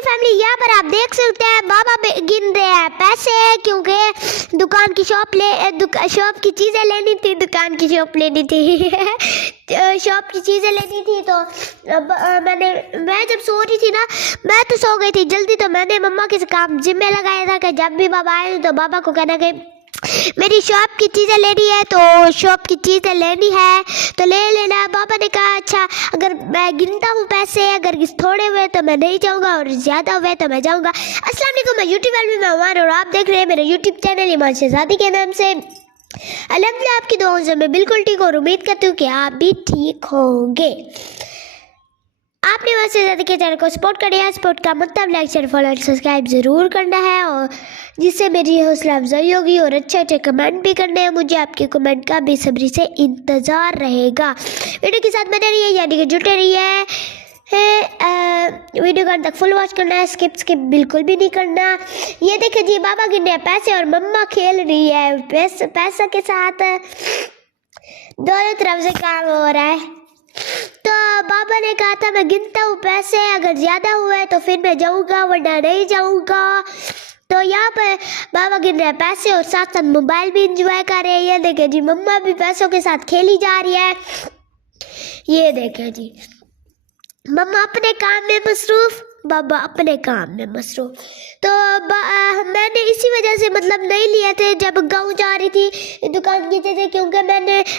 Beauty family, यहाँ पर आप देख सकते हैं बाबा गिन रहे हैं पैसे, क्योंकि दुकान की शॉप की चीज़ें लेनी थी, दुकान की शॉप लेनी थी शॉप की चीज़ें लेनी थी। तो मैं जब सो रही थी ना, मैं तो सो गई थी जल्दी, तो मैंने मम्मा के काम जिम्मे लगाया था कि जब भी बाबा आए तो बाबा को कहना कि मेरी शॉप की चीज़ें लेनी है, तो शॉप की चीज़ें लेनी है तो ले लेना। पापा ने कहा अच्छा, अगर मैं गिनता हूँ पैसे, अगर थोड़े हुए तो मैं नहीं जाऊँगा और ज़्यादा हुए तो मैं जाऊँगा। अस्सलाम वालेकुम, मैं यूट्यूब फैमिली में हूँ और आप देख रहे हैं मेरे यूट्यूब चैनल ईमान शहज़ादी के नाम से। अल्हम्दुलिल्लाह आपकी दुआओं से मैं बिल्कुल ठीक और उम्मीद करती हूँ कि आप भी ठीक होंगे। आपने वहाँ से ज़्यादा के चैनल को सपोर्ट करिए। सपोर्ट का मतलब लाइक शेयर फॉलो और सब्सक्राइब ज़रूर करना है, और जिससे मेरी हौसला अफजाई होगी, और अच्छे अच्छे कमेंट भी करने हैं। मुझे आपके कमेंट का बेसब्री से इंतज़ार रहेगा। वीडियो के साथ बने रहिए, यानी कि जुटे रहिए। वीडियो का अंत तक फुल वॉच करना है, स्किप बिल्कुल भी नहीं करना। ये देखिए जी, बाबा गिने पैसे और मम्मा खेल रही है पैसे के साथ, दोनों तरफ से काम हो रहा है। तो बाबा ने कहा था मैं गिनता हूँ पैसे, अगर ज़्यादा हुए तो फिर मैं जाऊँगा वरना नहीं जाऊँगा। तो यहाँ पर बाबा गिन रहे हैं पैसे और साथ साथ मोबाइल भी इंजॉय कर रहे हैं। ये देखे जी, मम्मा भी पैसों के साथ खेली जा रही है। ये देखे जी, मम्मा अपने काम में मसरूफ़, बाबा अपने काम में मसरूफ़। तो मैंने इसी वजह से मतलब नहीं लिए थे जब गांव जा रही थी दुकान की चीज़ें, क्योंकि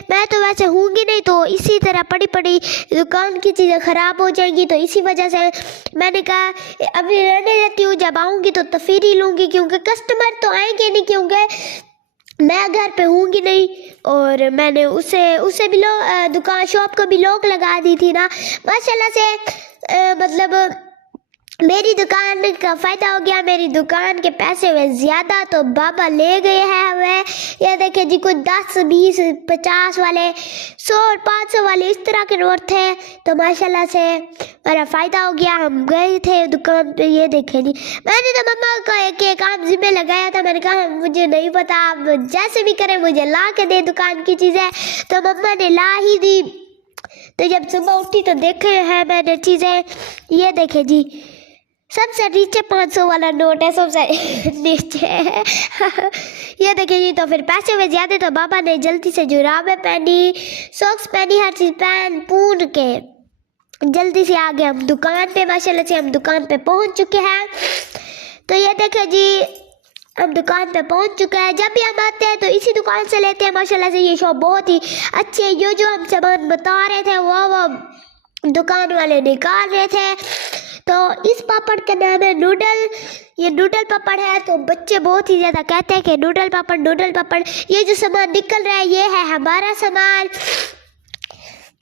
मैं तो वैसे हूँगी नहीं, तो इसी तरह पड़ी पड़ी दुकान की चीज़ें ख़राब हो जाएंगी। तो इसी वजह से मैंने कहा अभी रहने देती हूँ, जब आऊँगी तो फिर ही लूँगी, क्योंकि कस्टमर तो आएंगे नहीं, क्योंकि मैं घर पे हूँगी नहीं। और मैंने उसे भी दुकान शॉप को भी लॉक लगा दी थी ना। माशाल्लाह से मतलब मेरी दुकान का फ़ायदा हो गया, मेरी दुकान के पैसे हुए ज़्यादा तो बाबा ले गए हैं हमें। ये देखिए जी, कुछ 10, 20, 50 वाले, 100 और 500 वाले इस तरह के नोट थे। तो माशाल्लाह से मेरा फ़ायदा हो गया, हम गए थे दुकान पे। ये देखे जी, मैंने तो मम्मा को एक काम जिम्मे लगाया था, मैंने कहा मुझे नहीं पता, आप जैसे भी करें मुझे ला के दे दुकान की चीज़ें। तो मम्मा ने ला ही दी। तो जब सुबह उठी तो देखे हैं मैंने चीज़ें। ये देखे जी, सबसे नीचे 500 वाला नोट है, सबसे नीचे ये देखिए जी। तो फिर पैसे हुए ज़्यादा, तो बाबा ने जल्दी से जुराबें पहनी, सॉक्स पहनी, हर चीज़ पून के जल्दी से आ गए हम दुकान पे। माशाल्लाह से हम दुकान पे पहुंच चुके हैं। तो ये देखिए जी, हम दुकान पे पहुंच चुके हैं। जब भी हम आते हैं तो इसी दुकान से लेते हैं। माशाल्लाह से ये शॉप बहुत ही अच्छी है। ये जो हम सामान बता रहे थे वो दुकान वाले निकाल रहे थे। तो इस पापड़ का नाम है नूडल। ये नूडल पापड़ है। तो बच्चे बहुत ही ज़्यादा कहते हैं कि नूडल पापड़। ये जो सामान निकल रहा है ये है हमारा सामान।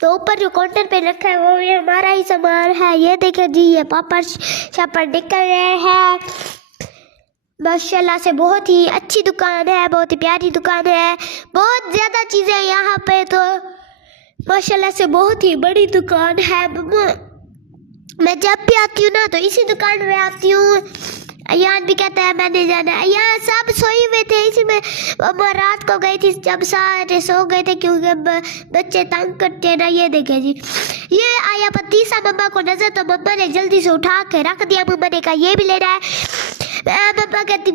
तो ऊपर जो काउंटर पे रखा है वो भी हमारा ही सामान है। ये देखिए जी, ये पापड़ शापड़ निकल रहे हैं। माशाल्लाह से बहुत ही अच्छी दुकान है, बहुत ही प्यारी दुकान है, बहुत ज़्यादा चीज़ें यहाँ पे। तो माशाल्लाह से बहुत ही बड़ी दुकान है। मैं जब भी आती हूँ ना तो इसी दुकान में आती हूँ। अयान भी कहता है मैंने जाना है। यहाँ सब सोए हुए थे, इसी में मम्मा रात को गई थी जब सारे सो गए थे, क्योंकि बच्चे तंग करते हैं ना। ये देखे जी, ये आया पतीसा मम्मा को नजर, तो मम्मा ने जल्दी से उठा के रख दिया। मम्मा ने कहा ये भी लेना है। मम्मा कहती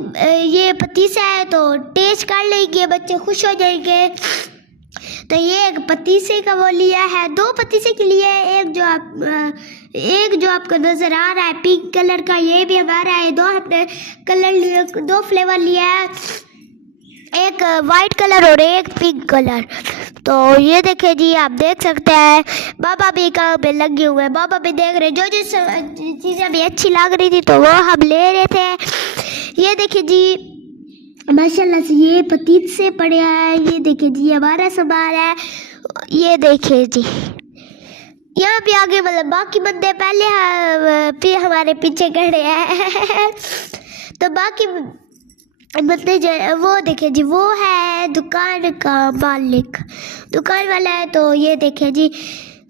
ये पतीसा है तो टेस्ट कर लेंगे, बच्चे खुश हो जाएंगे। तो ये एक पतीसे का वो लिया है, 2 पतीसे के लिए। एक जो आपको नज़र आ रहा है पिंक कलर का, ये भी हमारा है। 2 हमने कलर 2 फ्लेवर लिया है, एक वाइट कलर और एक पिंक कलर। तो ये देखे जी, आप देख सकते हैं बाबा भी काम में लगे हुए हैं। बाबा भी देख रहे हैं, जो चीज़ें भी अच्छी लग रही थी तो वो हम ले रहे थे। ये देखिए जी, माशाल्लाह से ये पतीसे पड़े हैं। ये देखिए जी, हमारा सामान है। ये देखिए जी, यहाँ पे आगे मतलब बाकी बंदे पहले फिर हमारे पीछे खड़े हैं। तो बाकी बंदे जो वो देखे जी, वो है दुकान का मालिक, दुकान वाला है। तो ये देखे जी,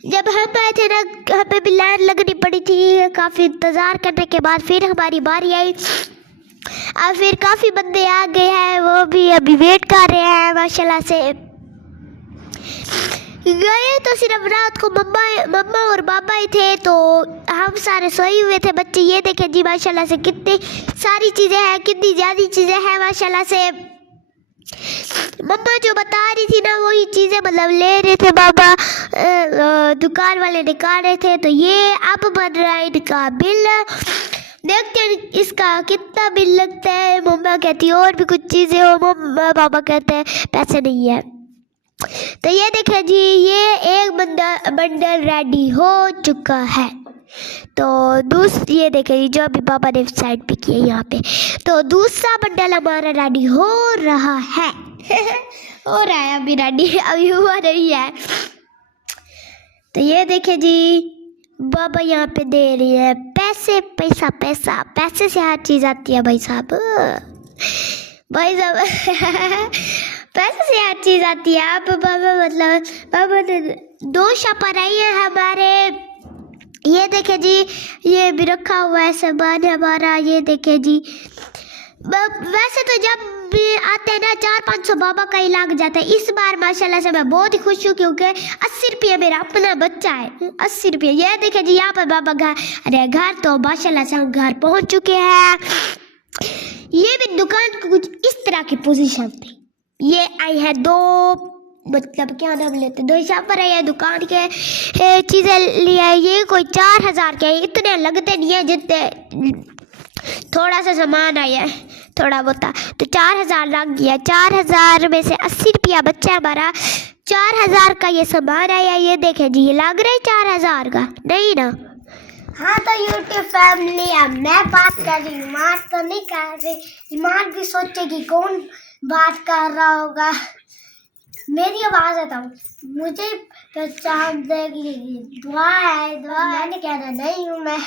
जब हम आए थे ना हमें भी लाइन लगनी पड़ी थी। काफ़ी इंतज़ार करने के बाद फिर हमारी बारी आई, और फिर काफ़ी बंदे आ गए हैं, वो भी अभी वेट कर रहे हैं। माशाल्लाह से गए तो सिर्फ रात को मम्मा और पापा ही थे, तो हम सारे सोए हुए थे बच्चे। ये देखें जी माशाल्लाह से कितनी सारी चीज़ें हैं, कितनी ज़्यादा चीज़ें हैं माशाल्लाह से। मम्मा जो बता रही थी ना वही चीज़ें मतलब ले रहे थे बाबा, दुकान वाले निकाल रहे थे। तो ये अब बन रहा है इनका बिल, देखते हैं इसका कितना बिल लगता है। मम्मा कहती है और भी कुछ चीज़ें हो, मम्मा पापा कहते हैं पैसे नहीं है। तो ये देखें जी ये एक बंडल रेडी हो चुका है। तो ये देखें जी जो अभी पापा ने साइड पे किया यहाँ पे, तो दूसरा बंडल हमारा रेडी हो रहा है हो रहा है अभी रेडी, अभी हुआ नहीं है। तो ये देखें जी बाबा यहाँ पे दे रही है पैसे, पैसा पैसा, पैसे से हर चीज़ आती है भाई साहब, भाई साहब पैसे से हर चीज़ आती है। आप बाबा मतलब बाबा ने 2 शॉपर आई है हमारे। ये देखें जी ये भी रखा हुआ है सामान हमारा। ये देखें जी वैसे तो जब भी आते हैं ना 400-500 बाबा का ही लग जाता है। इस बार माशाल्लाह से मैं बहुत ही खुश हूँ क्योंकि 80 रुपये मेरा अपना बच्चा है, 80 रुपये। ये देखें जी यहाँ पर बाबा घर तो माशाल्लाह से हम घर पहुँच चुके हैं। ये भी दुकान को कुछ इस तरह की पोजीशन पे ये आई है 2 मतलब क्या नाम लेते 2 शॉपर है। ये दुकान के चीज़ें लिया है, ये कोई 4000 के, इतने लगते नहीं है जितने थोड़ा सा सामान आया है थोड़ा बहुत, तो 4000 लग गया। 4000 में से 80 रुपया बच्चा हमारा, 4000 का ये सामान आया। ये देखें जी ये लग रहा है 4000 का नहीं ना। हाँ तो यूट्यूब फैमिली अब मैं बात कर रही हूँ, माँ तो नहीं कर रही, दिमाग भी सोचेगी कौन बात कर रहा होगा। मेरी आवाज़ आता हूँ, मुझे पहचान देगी, दुआ है, दुआ मैंने कहना नहीं हूँ मैं।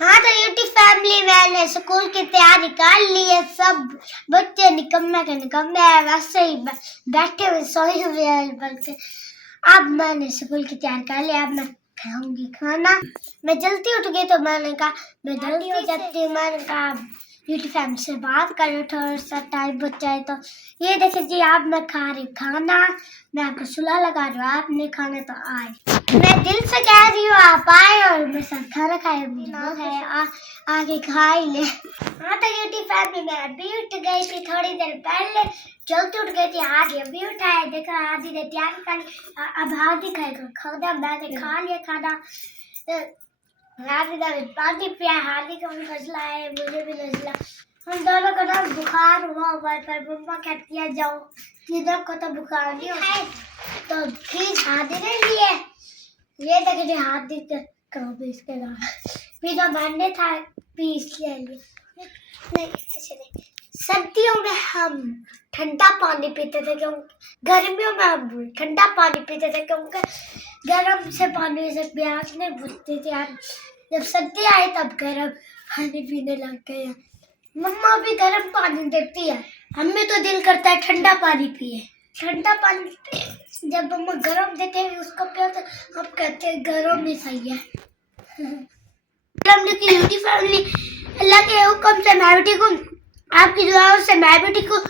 हाँ तो यूट्यूब फैमिली मैंने स्कूल की तैयारी कर ली है, सब बच्चे निकम्मे के निकम्मे है, वैसे ही बैठे हुए सोए हुए हैं। बल्कि अब मैंने स्कूल की तैयारी कर लिया, अब मैं खाऊंगी खाना। मैं जल्दी उठ गई तो मैंने कहा मैं जल्दी हो जाती हूँ, मैंने कहा यूट्यूब फैमिली से बात करूँ, थोड़ा सा टाइम बच जाए। तो ये देखिए जी आप मैं खा रही खाना, मैं आपको सुलह लगा रही हूँ, आपने खाना तो आए। मैं दिल से कह रही हूँ आप आए और मेरे साथ खाना खाए, है आगे खा ही ले। हाँ तो यूट्यूब फैमिली मैं अभी उठ गई थी, थोड़ी देर पहले जल्दी उठ गई थी, आगे अभी उठाया, देखा आदि ने तैयारी कर ली, अब आदि खाएगा खाना, मैंने खा लिया खाना। पानी पिया, हादी को भी नजला है, मुझे भी नजला, हम दोनों को ना बुखार हुआ हुआ है। पर मम्मा कहती है जाओ, किधर को तो बुखार नहीं होता, तो फिर हादी ने लिए। ये देखिए हादी करो पीस के ना, फिर जो मैंने था पीस ले लिया। नहीं ऐसे नहीं, सर्दियों में हम ठंडा पानी पीते थे क्योंकि गर्मियों में हम ठंडा पानी पीते थे क्योंकि गर्म से पानी से प्यास नहीं बुझती थी। हम जब सर्दी आई तब गर्म पानी पीने लग गए। मम्मा भी गर्म पानी देती है, हमें तो दिल करता है ठंडा पानी पिए। ठंडा पानी जब मम्मा गर्म देते हैं उसको पियो तो हम कहते हैं गर्म ही सही है। यूट्यूब फैमिली अल्लाह के हुक्म से मैं भी ठीक हूँ, आपकी दुआओं से मैं भी ठीक हूँ,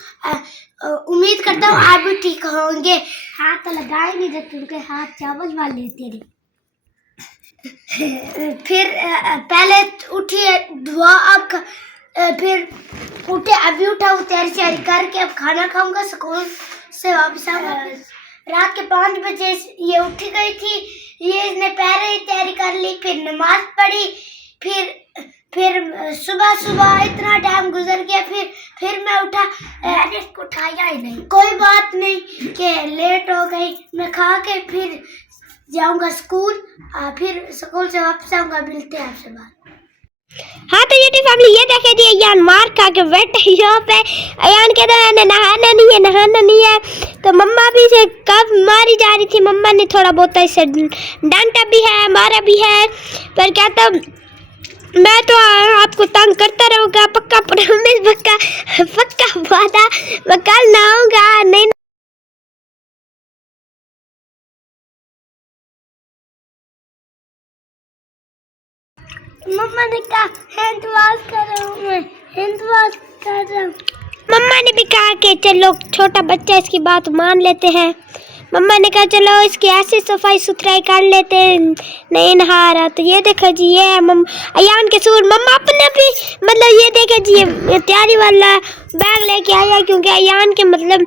उम्मीद करता हूँ आप भी ठीक होंगे। हाथ तो लगाए नहीं देते, उनके हाथ चावल वाले तेरे। फिर पहले उठिए दुआ, अब फिर उठे, अभी उठा हूँ तैयारी करके अब खाना खाऊंगा, स्कूल से वापस आऊंगा। रात के 5 बजे ये उठ गई थी, ये इसने पहले ही तैयारी कर ली, फिर नमाज पढ़ी, फिर सुबह इतना टाइम गुजर गया, फिर मैं उठा, मैंने इसको उठाया ही नहीं। कोई बात नहीं कि लेट हो गई, मैं खा के फिर जाऊंगा स्कूल, फिर स्कूल से वापस आऊंगा, मिलते हैं आपसे बात। हाँ तो यूट्यूब फैमिली ये देखे जी अयान मार खा के बैठे यहाँ पे। अयान कहता है नहाना नहीं है, तो मम्मा भी से कब मारी जा रही थी, मम्मा ने थोड़ा बहुत ऐसे डांटा भी है मारा भी है, पर कहता मैं तो आपको तंग करता रहूँगा, पक्का प्रॉमिस, पक्का वादा, मैं कल नहाऊंगा नहीं। मम्मा ने कहा हैंड वॉश कर रहा हूँ, मैं हैंड वॉश कर रहा हूँ। मम्मा ने भी कहा कि चलो छोटा बच्चा इसकी बात मान लेते हैं। मम्मा ने कहा चलो इसकी ऐसी सफाई सुथराई कर लेते हैं, नहीं नहा रहा। तो ये देखो जी, ये है अयान के सूट। मम्मा अपने भी मतलब ये देखे जी, ये तैयारी वाला बैग लेके आया, क्योंकि अयान के मतलब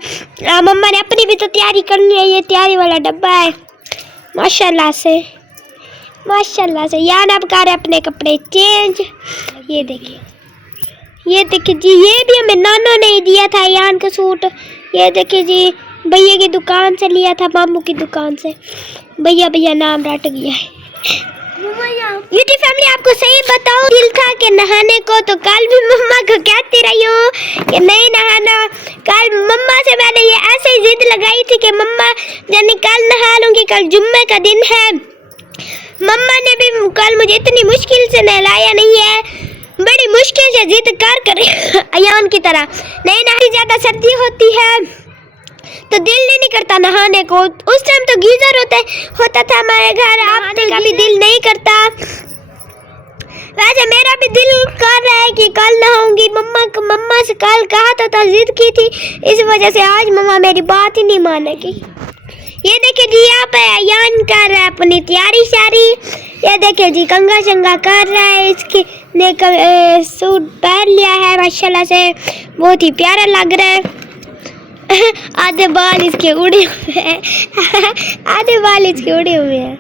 मम्मा ने अपनी भी तो तैयारी करनी है। ये तैयारी वाला डब्बा है, माशाल्लाह से यान अब कर अपने कपड़े चेंज। ये देखिए जी, ये भी हमें नाना ने ही दिया था यान का सूट। ये देखिए जी, भैया की दुकान से लिया था, मामू की दुकान से। भैया नाम रट गया है। ब्यूटी फैमिली, आपको सही बताओ, दिल था कि नहाने को, तो कल भी मम्मा को कहती रही हूँ कि नहीं नहाना। कल मम्मा से मैंने ये ऐसे ही जिद लगाई थी कि मम्मा यानी कल नहा लूँगी, कल जुम्मे का दिन है। मम्मा ने भी कल मुझे इतनी मुश्किल से नहलाया नहीं है, बड़ी मुश्किल से जिद कर अयान की तरह। नहीं नहाती, ज़्यादा सर्दी होती है तो दिल नहीं करता नहाने को। उस टाइम तो गीजर होता था हमारे घर, अब तो कभी दिल नहीं करता। वैसे मेरा भी दिल कर रहा है कि कल नहाऊंगी। मम्मा से कल कहा था जिद की थी, इस वजह से आज मम्मा मेरी बात ही नहीं मानेगी। ये देखिए जी, यहाँ पे अयान कर रहा है अपनी तैयारी शारी। ये देखिए जी, कंघा शंगा कर रहा है, इसकी ने सूट पहन लिया है, माशाल्लाह से बहुत ही प्यारा लग रहा है। आधे बाल इसके उड़े हुए हैं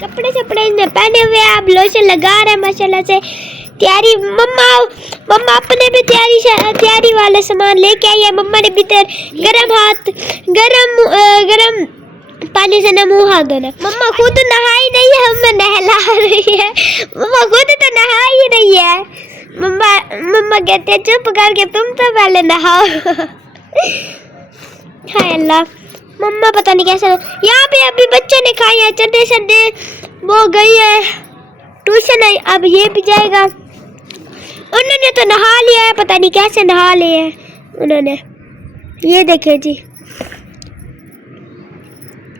कपड़े इसने पहने हुए हैं, अब लोशन लगा रहे हैं माशाल्लाह से। तैयारी मम्मा अपने भी तैयारी वाला सामान लेके आई है। मम्मा ने भीतर गरम पानी से ना मुँह हाथ धोना। मम्मा खुद नहाई नहीं है, हमें नहला रही है। मम्मा खुद तो नहा ही नहीं है। मम्मा कहते हैं चुप करके तुम तो पहले नहाओ। हाय अल्लाह, मम्मा पता नहीं कैसे। यहाँ पे अभी बच्चों ने खाई है चड्डे वो गई है ट्यूशन है, अब ये भी जाएगा। उन्होंने तो नहा लिया है, पता नहीं कैसे नहा लिए हैं उन्होंने। ये देखे जी,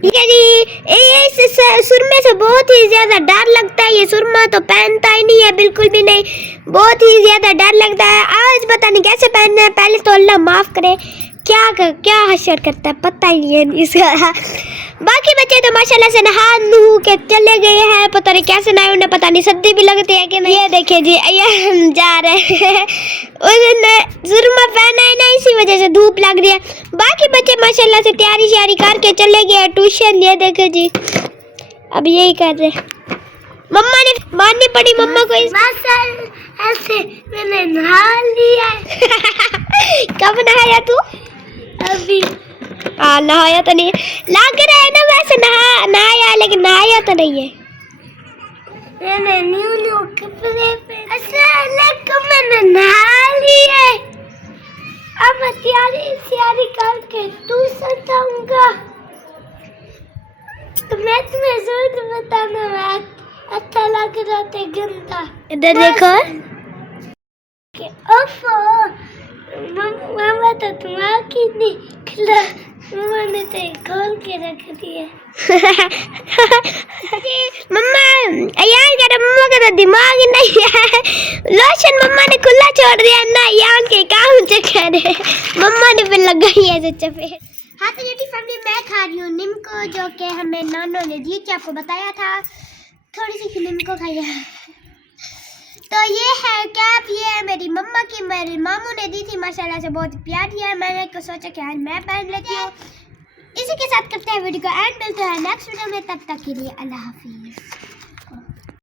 ठीक है जी। ये सुरमे से बहुत ही ज्यादा डर लगता है। ये सुरमा तो पहनता ही नहीं है, बिल्कुल भी नहीं, बहुत ही ज्यादा डर लगता है। आज पता नहीं कैसे पहनना है, पहले तो अल्लाह माफ करे, क्या हशर करता है पता ही नहीं है इसका। बाकी बच्चे तो माशाल्लाह से नहा नू के चले गए हैं, पता नहीं कैसे नहाए, उन्हें पता नहीं सर्दी भी लगती है कि नहीं। ये देखे जी, हम जा रहे हैं। उसने सुरमा पहना है ना, इसी वजह से धूप लग रही है। बाकी बच्चे माशाल्लाह से तैयारी श्यारी करके चले गए ट्यूशन। ये देखे जी, अब यही कर रहे। मम्मा ने माननी पड़ी मम्मा को ऐसे मैंने नहा लिया। कब नहाया तू? अभी नहाया तो नहीं लग रहा है ना, वैसे नहाया लेकिन नहाया तो नहीं है। मैंने न्यू कपड़े मैंने नहा लिए। अब मैं तैयारी करके ट्यूशन जाऊंगा। तो मैं तुम्हें जरूर बताना, मैं अच्छा लग रहा था गंदा। इधर देखो, मम्मा तो तुम्हारी निकला, मम्मा ने तो खोल के रख दिया। मम्मा अयान कह रहा, मम्मा का तो दिमाग ही नहीं है। लोशन मम्मा ने खुला छोड़ दिया ना, अयान के काम से कह रहे। मम्मा ने फिर लगाई है चप्पे। हाँ तो ब्यूटी फैमिली, मैं खा रही हूँ नीमको, जो कि हमें नानो ने दी थी, आपको बताया था। थोड़ी सी नीमको खाई है। तो ये है कैप, ये है मेरी मम्मा की, मेरी मामू ने दी थी, माशाल्लाह से बहुत प्यारी है। मैंने तो सोचा कि आज मैं पहन लेती हूँ। इसी के साथ करते हैं वीडियो को एंड, मिलते हैं नेक्स्ट वीडियो में, तब तक के लिए अल्लाह हाफिज़।